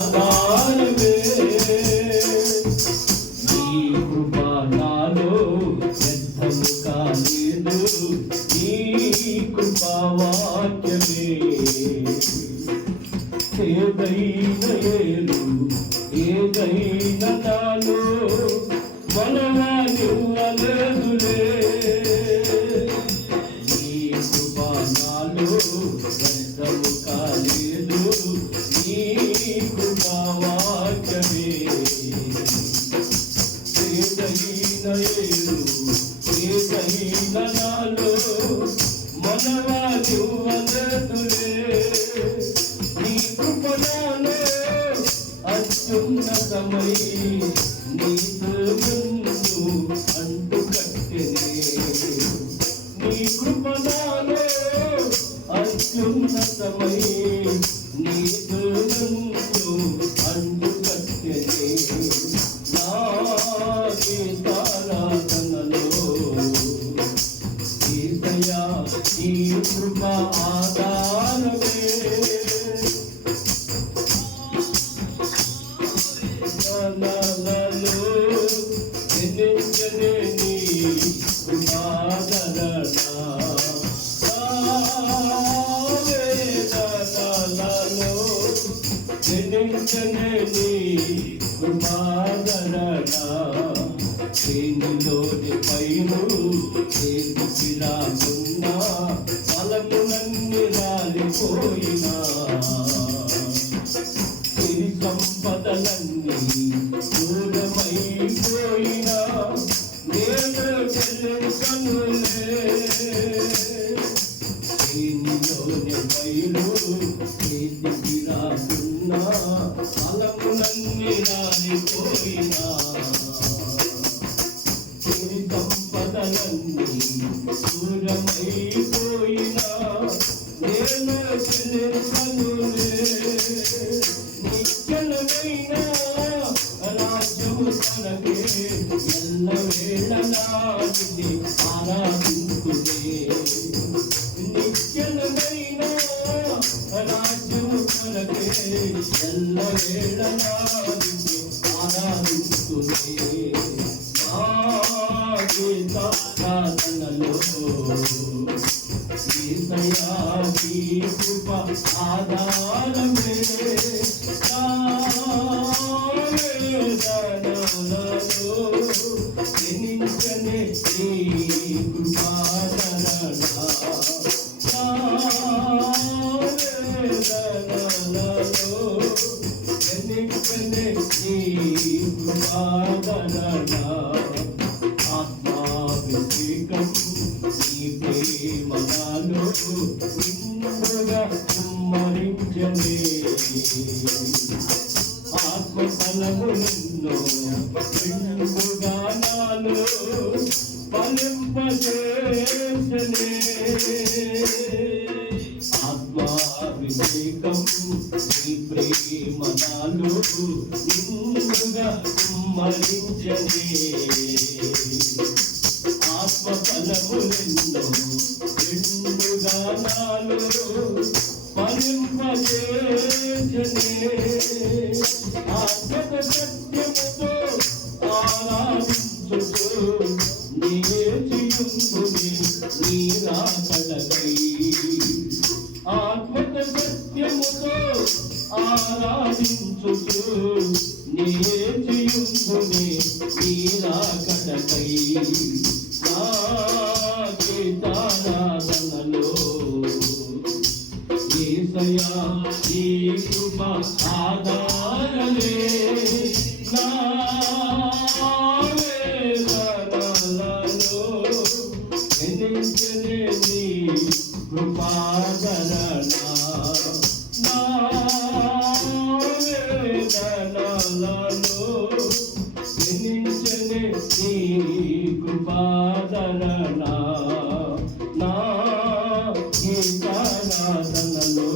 ఆధారమే నీ కృప నాలో వ్యర్థము కాలేదు నీ కృపా వాక్యమే ఏదైనా నాలో మనవానివ్వలేదులే నీ కృప నాలో వ్యర్థము కాలేదు నీ కృపా వాక్యమే ఏదైనా నాలో మనవానివ్వలేదులే నీ కృప నాలో అత్యున్నతమై నీతో నన్ను అంటుకట్టెనే నీ కృప నాలో అత్యున్నతమై నీతో నన్ను అంటుకట్టెనే నా గీతారాధనలో యేసయ్యా నీ కృప ఆధారమే చేనులోని పైరు చేతికి రాకున్నా ఫలములన్నీ రాలిపోయినా సిరి సంపదలన్నీ దూరమైపోయినా నేను చెల్లించనులే చేనులోని పైరు చేతికి రాకున్నా ఫలములన్నీ రాలిపోయినా సంపదలన్నీ దూరమైపోయినా నేను చెల్లించనులే నిత్యమైన రాజ్యము తనకే ఎల్లవేళలా నిన్ను ఆరాధించునే నిత్యమైన రాజ్యము తనకే ఎల్లవేళలా నిన్ను ఆరాధించునే యేసయ్యా నీ కృప ఆధారమే నా వేదనలలో ఎన్నించనే నీ కృపాదరణ నా వేదనలలో ఎన్నించనే నీ కృపాదరణ ఆత్మాభిషేకం నీ ప్రేమ నాలో నిండుగా కుమ్మరించనే ఆత్మఫలములెన్నో నిండుగా నాలో ఫలింపజేసనే ఆత్మాభిషేకం నీ ప్రేమ నాలో నిండుగా కుమ్మరించనే ఆత్మఫలములెన్నో నిండుగా నాలో ఫలింపజేసనే ఆత్మక సత్యముతో ఆరాధించుతూ నిలిచియుందుని నీ రాకడకై ఆత్మక సత్యముతో ఆరాధించుతూ నిలిచియుందుని నీ రాకడకై నా గీతారాధనలో యేసయ్యా నీ కృప ఆధారమే నా వేదనలలో ఎన్నించనే నీ కృపాదరణ నా వేదనలలో ఎన్నించనే నీ కృపాదరణ నా గీతారాధనలో